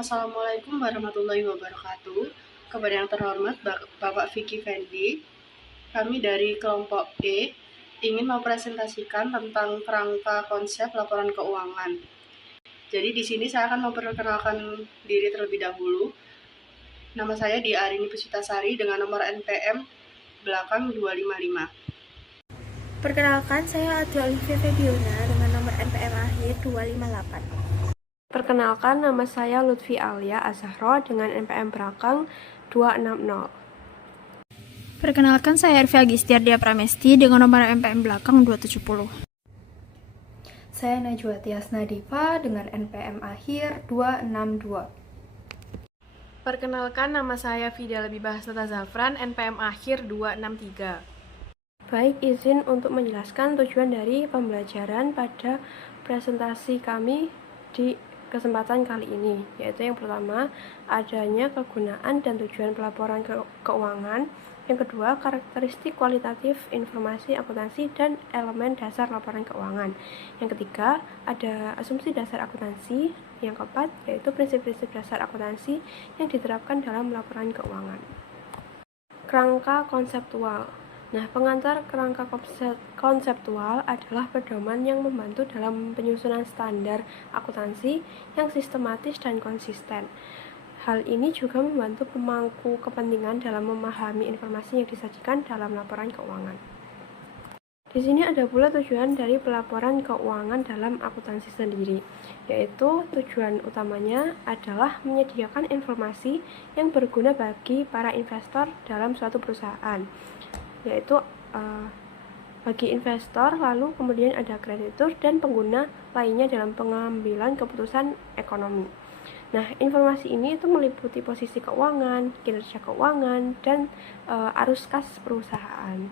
Assalamualaikum warahmatullahi wabarakatuh. Kepada yang terhormat Bapak Vicky Fendi, kami dari kelompok E ingin mempresentasikan tentang kerangka konsep laporan keuangan. Jadi di sini saya akan memperkenalkan diri terlebih dahulu. Nama saya Dia Arini Puspitasari dengan nomor NPM belakang 255. Perkenalkan, saya Adu Olivia Febiona dengan nomor NPM akhir 258. Perkenalkan, nama saya Lutfi Alia Azahro dengan NPM belakang 260. Perkenalkan, saya Ervi Agistiardia Pramesti dengan nomor NPM belakang 270. Saya Najwa Tias Nadifa dengan NPM akhir 262. Perkenalkan, nama saya Fida Lebibah Seta Zafran, NPM akhir 263. Baik, izin untuk menjelaskan tujuan dari pembelajaran pada presentasi kami di kesempatan kali ini, yaitu yang pertama, adanya kegunaan dan tujuan pelaporan keuangan. Yang kedua, karakteristik kualitatif informasi akuntansi dan elemen dasar laporan keuangan. Yang ketiga, ada asumsi dasar akuntansi. Yang keempat, yaitu prinsip-prinsip dasar akuntansi yang diterapkan dalam laporan keuangan. Kerangka konseptual. Nah, pengantar kerangka konseptual adalah pedoman yang membantu dalam penyusunan standar akuntansi yang sistematis dan konsisten. Hal ini juga membantu pemangku kepentingan dalam memahami informasi yang disajikan dalam laporan keuangan. Di sini ada pula tujuan dari pelaporan keuangan dalam akuntansi sendiri, yaitu tujuan utamanya adalah menyediakan informasi yang berguna bagi para investor dalam suatu perusahaan, yaitu bagi investor, lalu kemudian ada kreditur dan pengguna lainnya dalam pengambilan keputusan ekonomi. Nah, informasi ini itu meliputi posisi keuangan, kinerja keuangan, dan arus kas perusahaan.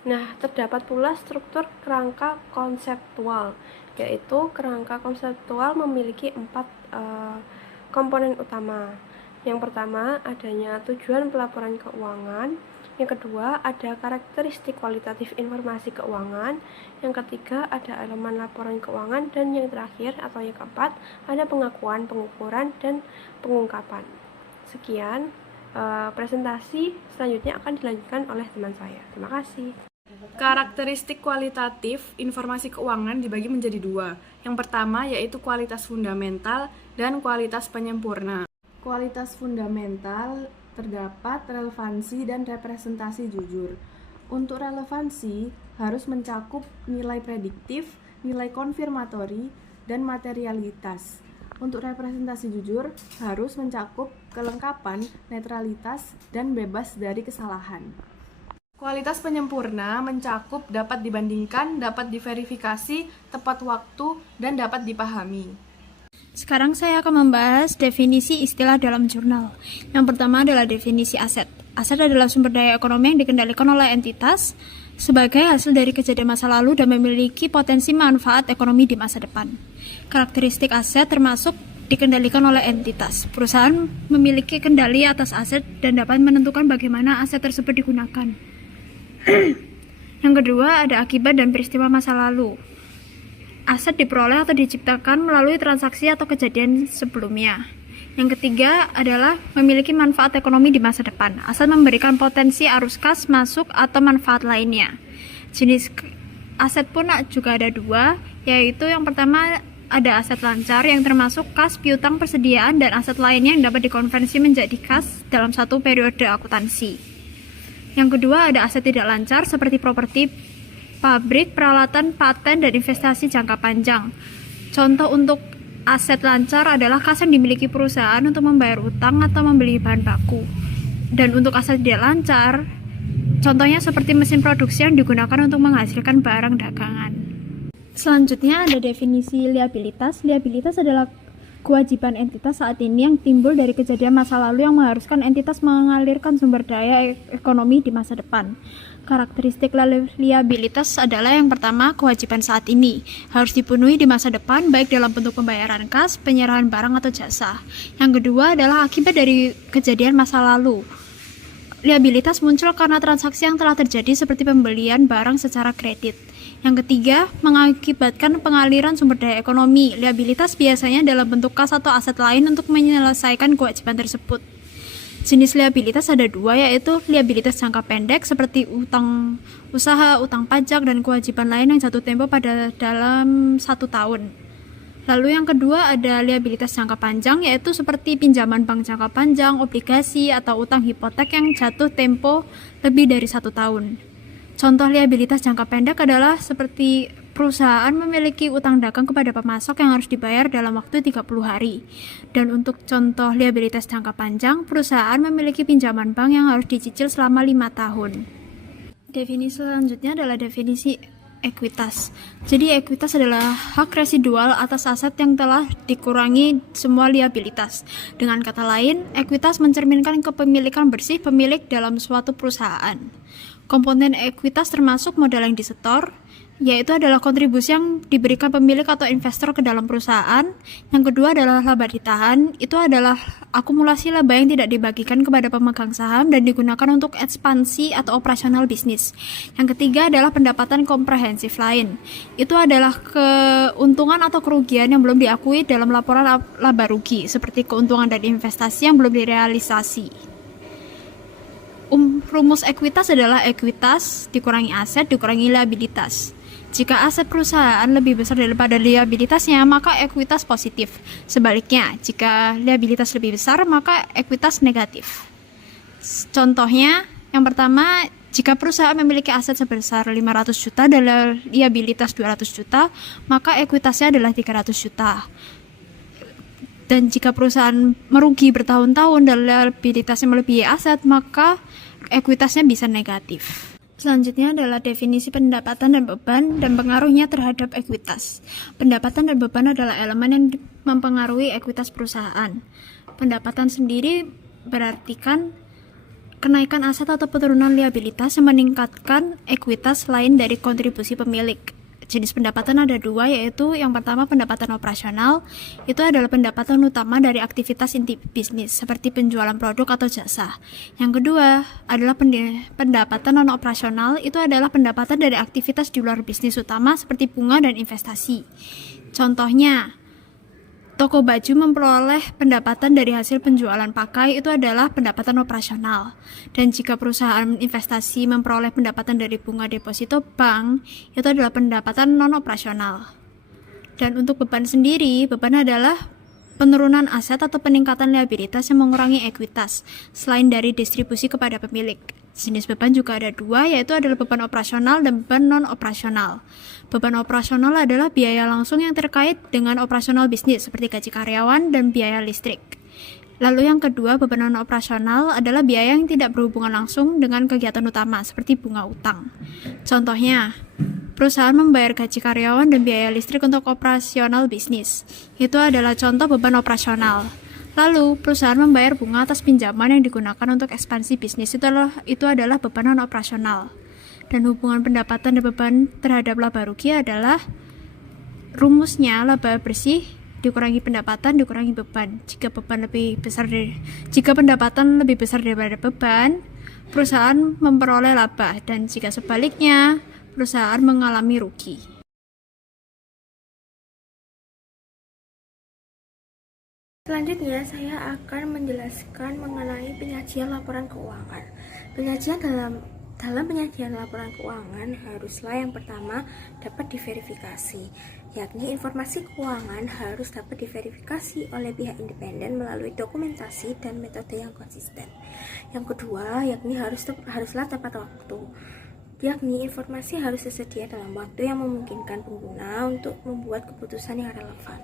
Nah, terdapat pula struktur kerangka konseptual, yaitu kerangka konseptual memiliki 4 komponen utama. Yang pertama, adanya tujuan pelaporan keuangan. Yang kedua, ada karakteristik kualitatif informasi keuangan. Yang ketiga, ada elemen laporan keuangan. Dan yang terakhir atau yang keempat, ada pengakuan, pengukuran, dan pengungkapan. Sekian, presentasi selanjutnya akan dilanjutkan oleh teman saya. Terima kasih. Karakteristik kualitatif informasi keuangan dibagi menjadi 2. Yang pertama yaitu kualitas fundamental dan kualitas penyempurna. Kualitas fundamental terdapat relevansi dan representasi jujur. Untuk relevansi harus mencakup nilai prediktif, nilai konfirmatori, dan materialitas. Untuk representasi jujur harus mencakup kelengkapan, netralitas, dan bebas dari kesalahan. Kualitas penyempurna mencakup dapat dibandingkan, dapat diverifikasi, tepat waktu, dan dapat dipahami. Sekarang saya akan membahas definisi istilah dalam jurnal. Yang pertama adalah definisi aset. Aset adalah sumber daya ekonomi yang dikendalikan oleh entitas sebagai hasil dari kejadian masa lalu dan memiliki potensi manfaat ekonomi di masa depan. Karakteristik aset termasuk dikendalikan oleh entitas. Perusahaan memiliki kendali atas aset dan dapat menentukan bagaimana aset tersebut digunakan. Yang kedua, ada akibat dan peristiwa masa lalu. Aset diperoleh atau diciptakan melalui transaksi atau kejadian sebelumnya. Yang ketiga adalah memiliki manfaat ekonomi di masa depan. Aset memberikan potensi arus kas masuk atau manfaat lainnya. Jenis aset pun juga ada 2, yaitu yang pertama ada aset lancar yang termasuk kas, piutang, persediaan, dan aset lainnya yang dapat dikonversi menjadi kas dalam satu periode akuntansi. Yang kedua ada aset tidak lancar seperti properti, pabrik, peralatan, paten, dan investasi jangka panjang. Contoh untuk aset lancar adalah kas yang dimiliki perusahaan untuk membayar utang atau membeli bahan baku. Dan untuk aset tidak lancar, contohnya seperti mesin produksi yang digunakan untuk menghasilkan barang dagangan. Selanjutnya ada definisi liabilitas. Liabilitas adalah kewajiban entitas saat ini yang timbul dari kejadian masa lalu yang mengharuskan entitas mengalirkan sumber daya ekonomi di masa depan. Karakteristik liabilitas adalah yang pertama, kewajiban saat ini harus dipenuhi di masa depan baik dalam bentuk pembayaran kas, penyerahan barang atau jasa. Yang kedua adalah akibat dari kejadian masa lalu. Liabilitas muncul karena transaksi yang telah terjadi seperti pembelian barang secara kredit. Yang ketiga, mengakibatkan pengaliran sumber daya ekonomi. Liabilitas biasanya dalam bentuk kas atau aset lain untuk menyelesaikan kewajiban tersebut. Jenis liabilitas ada dua, yaitu liabilitas jangka pendek seperti utang usaha, utang pajak, dan kewajiban lain yang jatuh tempo pada dalam 1 tahun. Lalu yang kedua ada liabilitas jangka panjang, yaitu seperti pinjaman bank jangka panjang, obligasi, atau utang hipotek yang jatuh tempo lebih dari 1 tahun. Contoh liabilitas jangka pendek adalah seperti perusahaan memiliki utang dagang kepada pemasok yang harus dibayar dalam waktu 30 hari. Dan untuk contoh liabilitas jangka panjang, perusahaan memiliki pinjaman bank yang harus dicicil selama 5 tahun. Definisi selanjutnya adalah definisi ekuitas. Jadi ekuitas adalah hak residual atas aset yang telah dikurangi semua liabilitas. Dengan kata lain, ekuitas mencerminkan kepemilikan bersih pemilik dalam suatu perusahaan. Komponen ekuitas termasuk modal yang disetor, yaitu adalah kontribusi yang diberikan pemilik atau investor ke dalam perusahaan. Yang kedua adalah laba ditahan, itu adalah akumulasi laba yang tidak dibagikan kepada pemegang saham dan digunakan untuk ekspansi atau operasional bisnis. Yang ketiga adalah pendapatan komprehensif lain, itu adalah keuntungan atau kerugian yang belum diakui dalam laporan laba rugi, seperti keuntungan dari investasi yang belum direalisasi. Rumus ekuitas adalah ekuitas dikurangi aset dikurangi liabilitas. Jika aset perusahaan lebih besar daripada liabilitasnya, maka ekuitas positif. Sebaliknya, jika liabilitas lebih besar, maka ekuitas negatif. Contohnya, yang pertama, jika perusahaan memiliki aset sebesar 500 juta dan liabilitas 200 juta, maka ekuitasnya adalah 300 juta. Dan jika perusahaan merugi bertahun-tahun dan liabilitasnya melebihi aset, maka ekuitasnya bisa negatif. Selanjutnya adalah definisi pendapatan dan beban dan pengaruhnya terhadap ekuitas. Pendapatan dan beban adalah elemen yang mempengaruhi ekuitas perusahaan. Pendapatan sendiri berartikan kenaikan aset atau penurunan liabilitas yang meningkatkan ekuitas lain dari kontribusi pemilik. Jenis pendapatan ada dua, yaitu yang pertama pendapatan operasional, itu adalah pendapatan utama dari aktivitas inti bisnis seperti penjualan produk atau jasa. Yang kedua adalah pendapatan non operasional, itu adalah pendapatan dari aktivitas di luar bisnis utama seperti bunga dan investasi. Contohnya, toko baju memperoleh pendapatan dari hasil penjualan pakai, itu adalah pendapatan operasional. Dan jika perusahaan investasi memperoleh pendapatan dari bunga deposito bank, itu adalah pendapatan non-operasional. Dan untuk beban sendiri, beban adalah penurunan aset atau peningkatan liabilitas yang mengurangi ekuitas, selain dari distribusi kepada pemilik. Jenis beban juga ada dua, yaitu adalah beban operasional dan beban non-operasional. Beban operasional adalah biaya langsung yang terkait dengan operasional bisnis seperti gaji karyawan dan biaya listrik. Lalu yang kedua, beban non-operasional adalah biaya yang tidak berhubungan langsung dengan kegiatan utama seperti bunga utang. Contohnya, perusahaan membayar gaji karyawan dan biaya listrik untuk operasional bisnis. Itu adalah contoh beban operasional. Lalu, perusahaan membayar bunga atas pinjaman yang digunakan untuk ekspansi bisnis, itu adalah beban non-operasional. Dan hubungan pendapatan dan beban terhadap laba rugi adalah rumusnya laba bersih dikurangi pendapatan dikurangi beban. Jika pendapatan lebih besar daripada beban, perusahaan memperoleh laba, dan jika sebaliknya, perusahaan mengalami rugi. Selanjutnya, saya akan menjelaskan mengenai penyajian laporan keuangan. Dalam penyajian laporan keuangan, haruslah yang pertama dapat diverifikasi, yakni informasi keuangan harus dapat diverifikasi oleh pihak independen melalui dokumentasi dan metode yang konsisten. Yang kedua, yakni haruslah tepat waktu, yakni informasi harus tersedia dalam waktu yang memungkinkan pengguna untuk membuat keputusan yang relevan.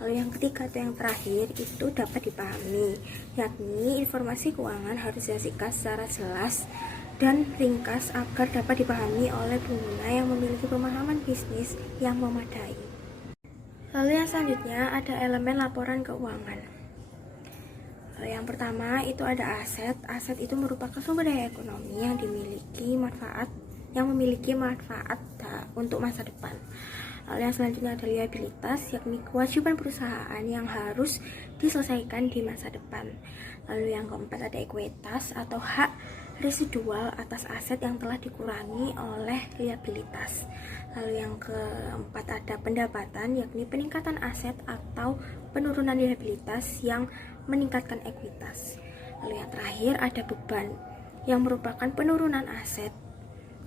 Lalu yang ketiga atau yang terakhir itu dapat dipahami, yakni informasi keuangan harus disajikan secara jelas dan ringkas agar dapat dipahami oleh pengguna yang memiliki pemahaman bisnis yang memadai. Lalu yang selanjutnya ada elemen laporan keuangan. Yang pertama itu ada aset. Aset itu merupakan sumber daya ekonomi yang memiliki manfaat untuk masa depan. Lalu yang selanjutnya ada liabilitas, yakni kewajiban perusahaan yang harus diselesaikan di masa depan. Lalu yang keempat ada ekuitas atau hak residual atas aset yang telah dikurangi oleh liabilitas. Lalu yang keempat ada pendapatan, yakni peningkatan aset atau penurunan liabilitas yang meningkatkan ekuitas. Lalu yang terakhir ada beban, yang merupakan penurunan aset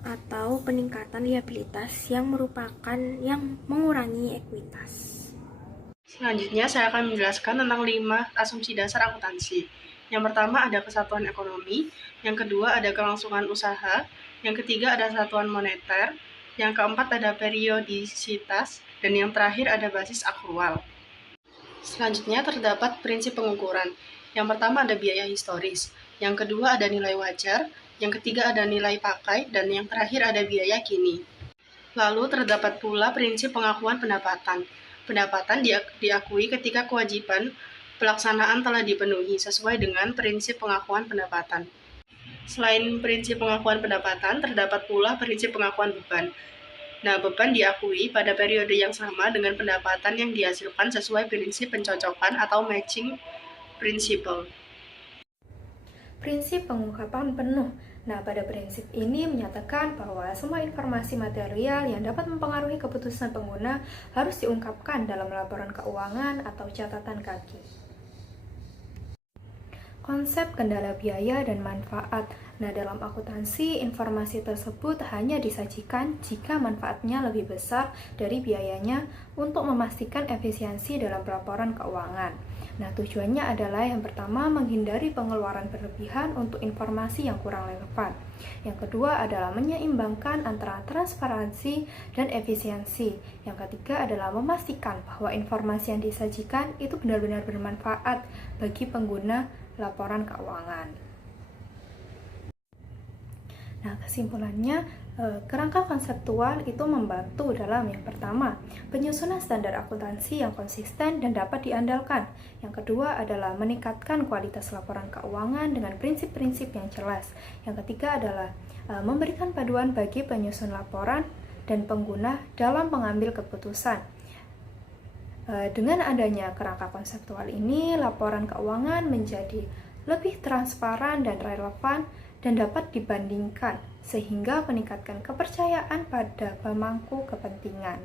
atau peningkatan liabilitas yang mengurangi ekuitas. Selanjutnya, saya akan menjelaskan tentang 5 asumsi dasar akuntansi. Yang pertama ada kesatuan ekonomi, yang kedua ada kelangsungan usaha, yang ketiga ada satuan moneter, yang keempat ada periodisitas, dan yang terakhir ada basis akrual. Selanjutnya terdapat prinsip pengukuran. Yang pertama ada biaya historis, yang kedua ada nilai wajar, yang ketiga ada nilai pakai, dan yang terakhir ada biaya kini. Lalu terdapat pula prinsip pengakuan pendapatan. Pendapatan diakui ketika kewajiban pelaksanaan telah dipenuhi sesuai dengan prinsip pengakuan pendapatan. Selain prinsip pengakuan pendapatan, terdapat pula prinsip pengakuan beban. Nah, beban diakui pada periode yang sama dengan pendapatan yang dihasilkan sesuai prinsip pencocokan atau matching principle. Prinsip pengungkapan penuh. Nah, pada prinsip ini menyatakan bahwa semua informasi material yang dapat mempengaruhi keputusan pengguna harus diungkapkan dalam laporan keuangan atau catatan kaki. Konsep kendala biaya dan manfaat. Nah, dalam akuntansi, informasi tersebut hanya disajikan jika manfaatnya lebih besar dari biayanya untuk memastikan efisiensi dalam pelaporan keuangan. Nah, tujuannya adalah yang pertama menghindari pengeluaran berlebihan untuk informasi yang kurang relevan. Yang kedua adalah menyeimbangkan antara transparansi dan efisiensi. Yang ketiga adalah memastikan bahwa informasi yang disajikan itu benar-benar bermanfaat bagi pengguna laporan keuangan. Nah, kesimpulannya, kerangka konseptual itu membantu dalam yang pertama, penyusunan standar akuntansi yang konsisten dan dapat diandalkan. Yang kedua adalah meningkatkan kualitas laporan keuangan dengan prinsip-prinsip yang jelas. Yang ketiga adalah memberikan panduan bagi penyusun laporan dan pengguna dalam mengambil keputusan. Dengan adanya kerangka konseptual ini, laporan keuangan menjadi lebih transparan dan relevan dan dapat dibandingkan, sehingga meningkatkan kepercayaan pada pemangku kepentingan.